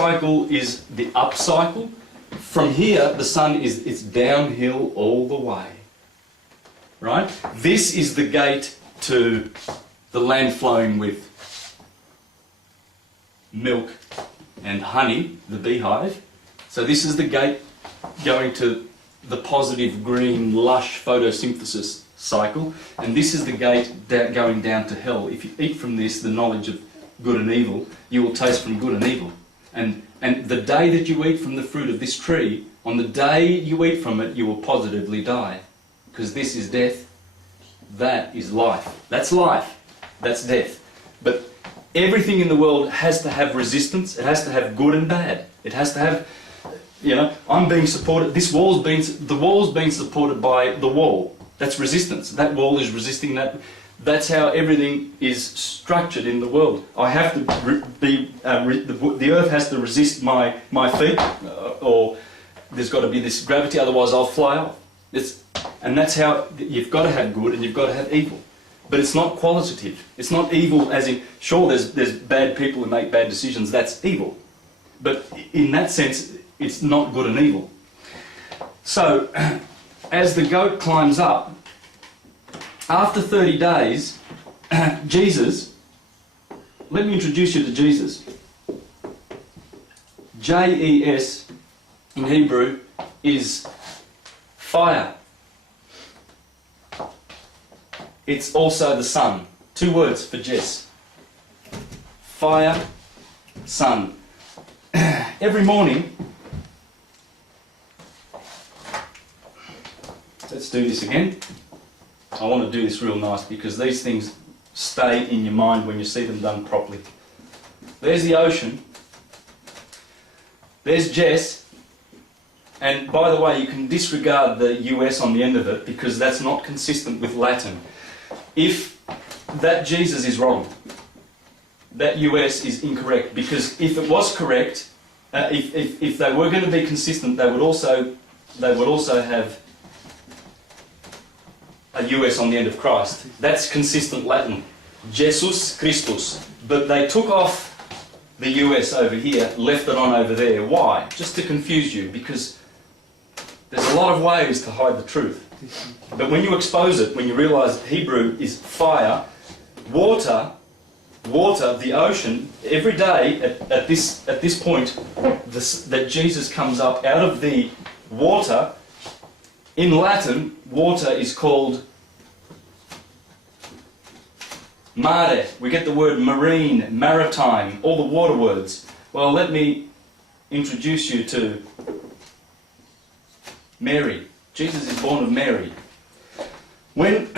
cycle is the up cycle. From here, the sun it's downhill all the way. Right? This is the gate to the land flowing with milk and honey, the beehive. So this is the gate going to the positive green lush photosynthesis cycle, and this is the gate going down to hell. If you eat from this the knowledge of good and evil, you will taste from good and evil. And the day that you eat from the fruit of this tree, on the day you eat from it, you will positively die. Because this is death, that is life. That's life, that's death. But everything in the world has to have resistance, it has to have good and bad. It has to have, you know, I'm being supported, the wall's being supported by the wall. That's resistance. That wall is resisting that. That's how everything is structured in the world. I have to the earth has to resist my feet, or there's got to be this gravity, otherwise I'll fly off. And that's how you've got to have good and you've got to have evil. But it's not qualitative. It's not evil as in, sure, there's bad people who make bad decisions, that's evil. But in that sense, it's not good and evil. So, as the goat climbs up, after 30 days, Jesus, let me introduce you to Jesus. J-E-S in Hebrew is fire. It's also the sun. 2 words for Jess. Fire, sun. Every morning, let's do this again. I want to do this real nice because these things stay in your mind when you see them done properly. There's the ocean. There's Jess. And by the way, you can disregard the US on the end of it because that's not consistent with Latin. If that Jesus is wrong, that US is incorrect, because if it was correct, if they were going to be consistent, they would also have a US on the end of Christ. That's consistent Latin. Jesus Christus. But they took off the US over here, left it on over there. Why? Just to confuse you, because there's a lot of ways to hide the truth. But when you expose it, when you realise Hebrew is fire, water, the ocean, every day at this point that Jesus comes up out of the water, in Latin, water is called mare. We get the word marine, maritime, all the water words. Well, let me introduce you to Mary. Jesus is born of Mary. When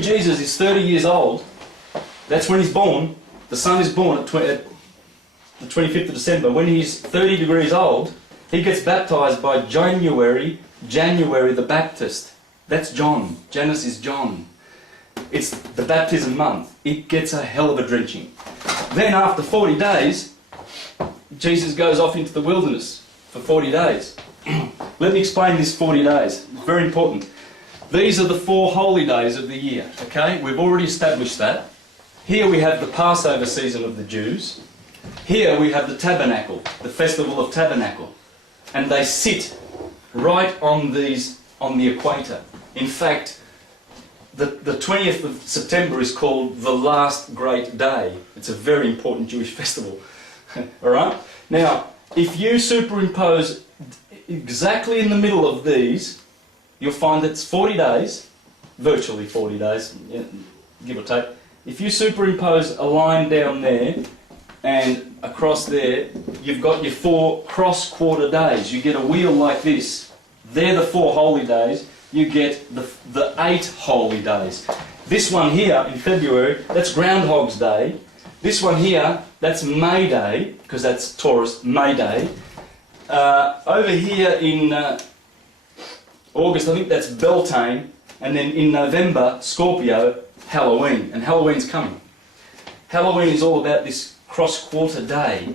Jesus is 30 years old, that's when he's born. The son is born at the 25th of December. When he's 30 degrees old, he gets baptized by January the Baptist. That's John. Janus is John. It's the baptism month. It gets a hell of a drenching. Then after 40 days, Jesus goes off into the wilderness for 40 days. Let me explain this 40 days. It's very important. These are the 4 holy days of the year. Okay? We've already established that. Here we have the Passover season of the Jews. Here we have the Tabernacle, the Festival of Tabernacle. And they sit right on the equator. In fact, the 20th of September is called the last great day. It's a very important Jewish festival. Alright? Now, if you superimpose exactly in the middle of these, you'll find that it's 40 days, virtually 40 days, give or take. If you superimpose a line down there and across there, you've got your 4 cross-quarter days. You get a wheel like this. They're the 4 holy days. You get the 8 holy days. This one here in February, that's Groundhog's Day. This one here, that's May Day, because that's Taurus, May Day. Over here in August, I think that's Beltane. And then in November, Scorpio, Halloween. And Halloween's coming. Halloween is all about this cross-quarter day.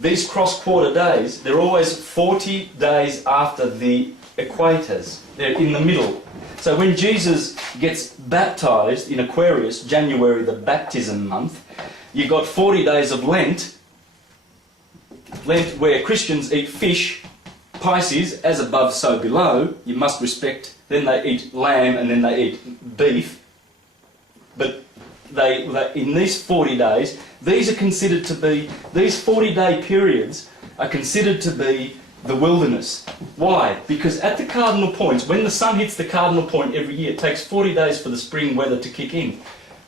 These cross-quarter days, they're always 40 days after the equators. They're in the middle. So when Jesus gets baptized in Aquarius, January, the baptism month, you've got 40 days of Lent, Lent, where Christians eat fish, Pisces, as above so below, you must respect. Then they eat lamb and then they eat beef. But they in these 40 days, these 40-day periods are considered to be the wilderness. Why? Because at the cardinal points, when the sun hits the cardinal point every year, it takes 40 days for the spring weather to kick in.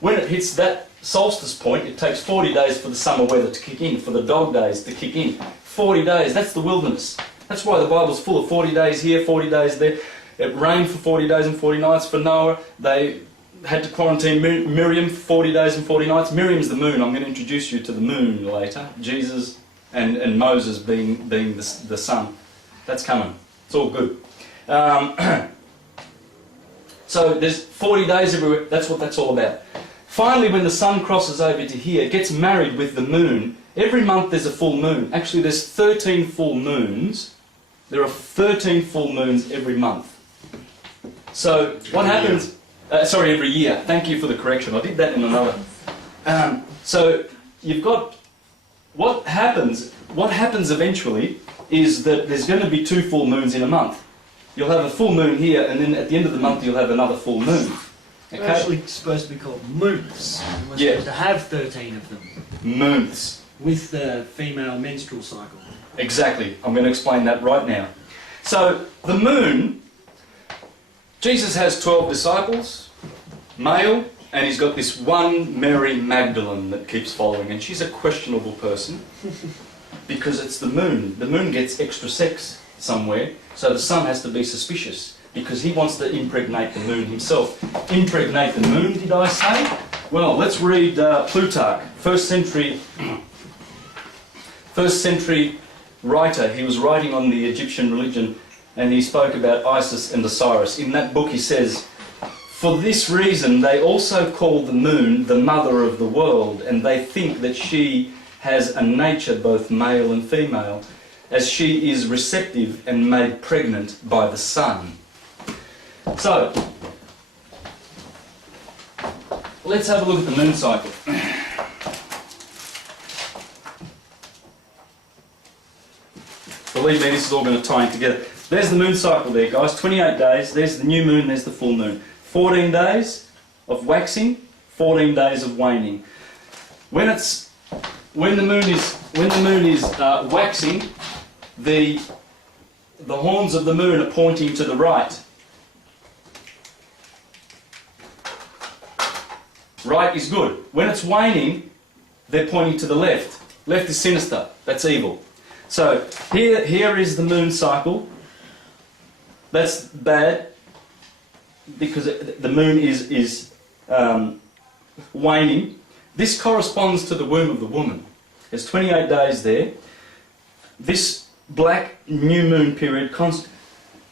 When it hits that solstice point, it takes 40 days for the summer weather to kick in, for the dog days to kick in. 40 days, that's the wilderness. That's why the Bible's full of 40 days here, 40 days there. It rained for 40 days and 40 nights for Noah. They had to quarantine Miriam for 40 days and 40 nights. Miriam's the moon. I'm going to introduce you to the moon later. Jesus and Moses being the sun. That's coming. It's all good. So there's 40 days everywhere. That's what that's all about. Finally, when the sun crosses over to here, it gets married with the moon. Every month there's a full moon. Actually, there's 13 full moons. There are 13 full moons every month. So what happens... sorry, every year. Thank you for the correction. I did that in another... so you've got... What happens eventually is that there's going to be 2 full moons in a month. You'll have a full moon here, and then at the end of the month you'll have another full moon. Okay? They're actually supposed to be called moons. We're supposed to have 13 of them. Moons. With the female menstrual cycle. Exactly. I'm going to explain that right now. So, the moon, Jesus has 12 disciples, male, and he's got this one Mary Magdalene that keeps following, and she's a questionable person because it's the moon. The moon gets extra sex somewhere, so the sun has to be suspicious because he wants to impregnate the moon himself. Impregnate the moon, did I say? Well, let's read Plutarch, first century writer. He was writing on the Egyptian religion, and he spoke about Isis and Osiris. In that book he says, "For this reason they also call the moon the mother of the world, and they think that she has a nature both male and female, as she is receptive and made pregnant by the sun." So, let's have a look at the moon cycle. Believe me, this is all going to tie in together. There's the moon cycle there, guys. 28 days. There's the new moon, there's the full moon. 14 days of waxing, 14 days of waning. When the moon is waxing, the horns of the moon are pointing to the right. Right is good. When it's waning, they're pointing to the left. Left is sinister. That's evil. So here is the moon cycle. That's bad because the moon is waning. This corresponds to the womb of the woman. There's 28 days there. This black new moon period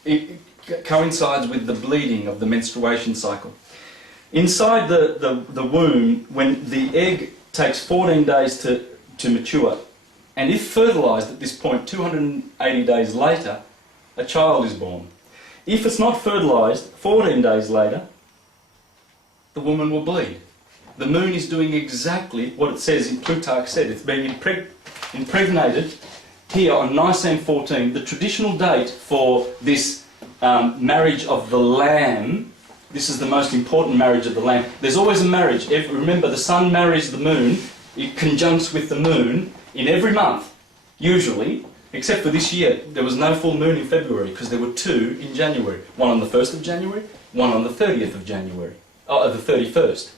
it coincides with the bleeding of the menstruation cycle. Inside the womb, when the egg takes 14 days to mature, and if fertilised at this point 280 days later, a child is born. If it's not fertilised 14 days later, the woman will bleed. The moon is doing exactly what it says in Plutarch said. It's being impregnated here on Nisan 14, the traditional date for this marriage of the Lamb. This is the most important marriage of the Lamb. There's always a marriage. Remember, the sun marries the moon. It conjuncts with the moon in every month, usually, except for this year. There was no full moon in February because there were 2 in January. One on the 1st of January, one on the 30th of January. The 31st.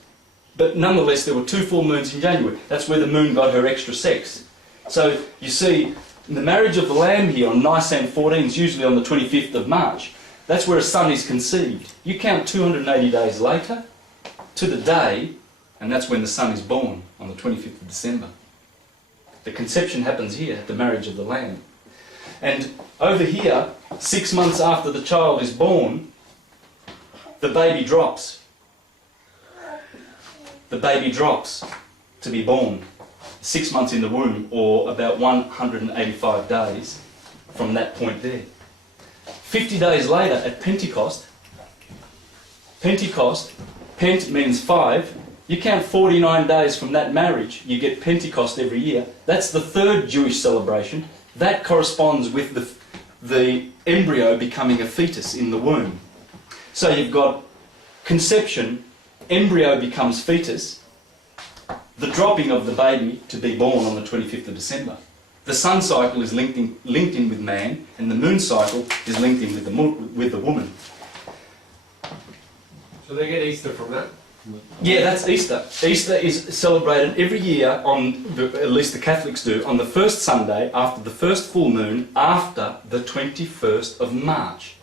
But nonetheless, there were 2 full moons in January. That's where the moon got her extra sex. So, you see, the marriage of the Lamb here on Nisan 14 is usually on the 25th of March. That's where a son is conceived. You count 280 days later to the day, and that's when the son is born, on the 25th of December. The conception happens here at the marriage of the Lamb. And over here, 6 months after the child is born, the baby drops. The baby drops to be born. 6 months in the womb, or about 185 days from that point there. 50 days later at Pentecost, Pent means 5, You count 49 days from that marriage, you get Pentecost every year. That's the third Jewish celebration. That corresponds with the embryo becoming a fetus in the womb. So you've got conception, embryo becomes fetus, the dropping of the baby to be born on the 25th of December. The sun cycle is linked in with man, and the moon cycle is linked in with the woman. So they get Easter from that? Yeah, that's Easter. Easter is celebrated every year on, at least the Catholics do, on the first Sunday after the first full moon after the 21st of March.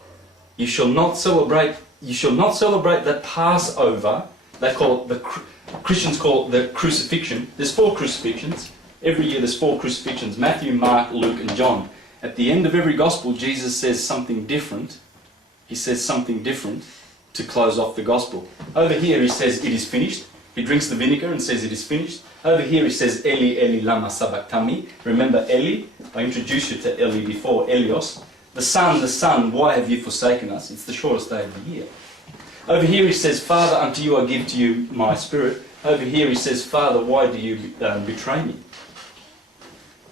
You shall not celebrate the Passover. They call it Christians call it the crucifixion. There's 4 crucifixions. Every year there's 4 crucifixions. Matthew, Mark, Luke and John. At the end of every gospel, Jesus says something different. He says something different to close off the gospel. Over here he says, it is finished. He drinks the vinegar and says, it is finished. Over here he says, Eli, Eli, lama sabachthani. Remember Eli? I introduced you to Eli before, Elios. The Son, why have you forsaken us? It's the shortest day of the year. Over here he says, Father, unto you I give to you my spirit. Over here he says, Father, why do you betray me?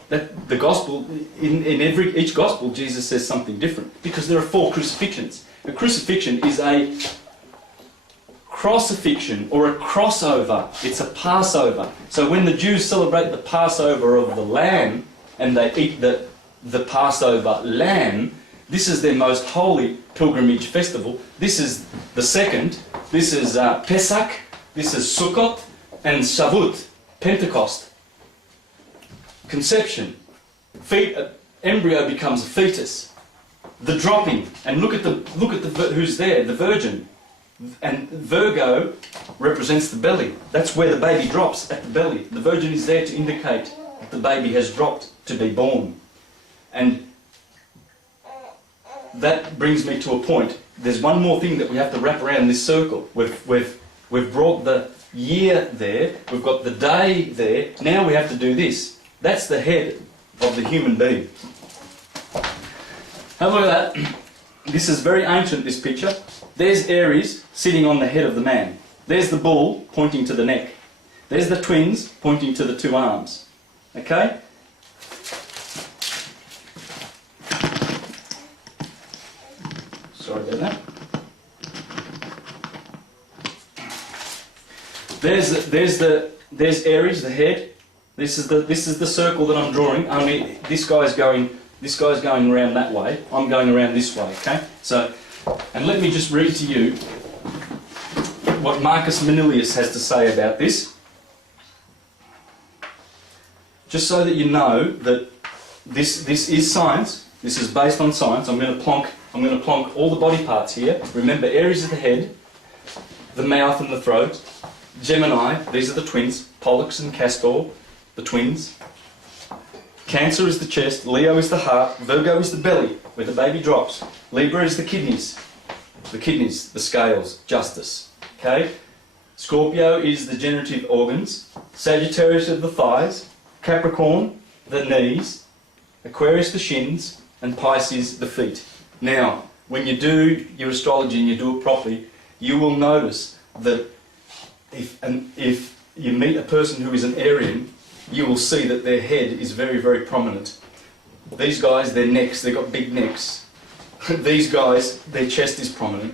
That the gospel, in each gospel, Jesus says something different, because there are 4 crucifixions. A crucifixion is a crossifixion or a crossover. It's a Passover. So when the Jews celebrate the Passover of the lamb and they eat the Passover lamb, this is their most holy pilgrimage festival. This is the second. This is Pesach. This is Sukkot and Shavuot, Pentecost. Conception. Embryo becomes a fetus. The dropping, and look at the who's there, the virgin, and Virgo represents the belly. That's where the baby drops, at the belly. The virgin is there to indicate that the baby has dropped to be born. And that brings me to a point. There's one more thing that we have to wrap around this circle. We've brought the year there, we've got the day there, now we have to do this. That's the head of the human being. Have a look at that. This is very ancient, this picture. There's Aries sitting on the head of the man. There's the bull pointing to the neck. There's the twins pointing to the 2 arms. Okay? Sorry about that. There's Aries, the head. This is the circle that I'm drawing. Only this guy's going around that way. I'm going around this way. Okay. So, and let me just read to you what Marcus Manilius has to say about this, just so that you know that this is science. This is based on science. I'm going to plonk all the body parts here. Remember, Aries is the head, the mouth and the throat. Gemini, these are the twins. Pollux and Castor, the twins. Cancer is the chest, Leo is the heart, Virgo is the belly, where the baby drops. Libra is the kidneys, the scales, justice. Okay? Scorpio is the generative organs, Sagittarius are the thighs, Capricorn, the knees, Aquarius the shins, and Pisces the feet. Now, when you do your astrology and you do it properly, you will notice that if you meet a person who is an Arian, you will see that their head is very, very prominent. These guys, their necks, they've got big necks. These guys, their chest is prominent.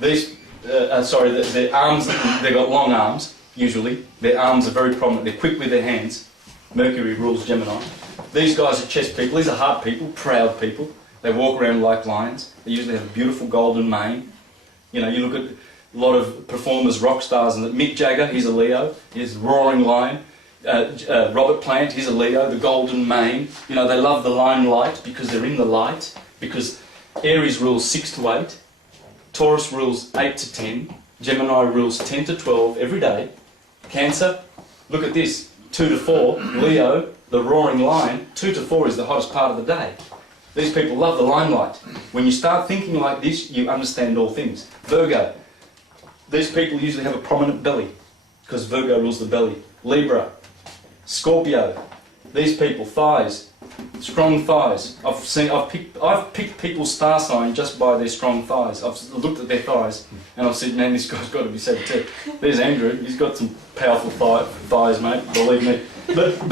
These, their arms, they've got long arms, usually. Their arms are very prominent. They're quick with their hands. Mercury rules Gemini. These guys are chest people. These are heart people, proud people. They walk around like lions. They usually have a beautiful golden mane. You know, you look at a lot of performers, rock stars, and Mick Jagger, he's a Leo. He's a roaring lion. Robert Plant, he's a Leo, the golden mane. You know, they love the limelight because they're in the light. Because Aries rules 6 to 8. Taurus rules 8 to 10. Gemini rules 10 to 12 every day. Cancer, look at this, 2 to 4. Leo, the roaring lion, 2 to 4 is the hottest part of the day. These people love the limelight. When you start thinking like this, you understand all things. Virgo, these people usually have a prominent belly because Virgo rules the belly. Libra, Scorpio, these people, thighs, Strong thighs. I've picked people's star sign just by their strong thighs. I've looked at their thighs and I've said, man, this guy's got to be 7'2". There's Andrew. He's got some powerful thighs, mate. Believe me. But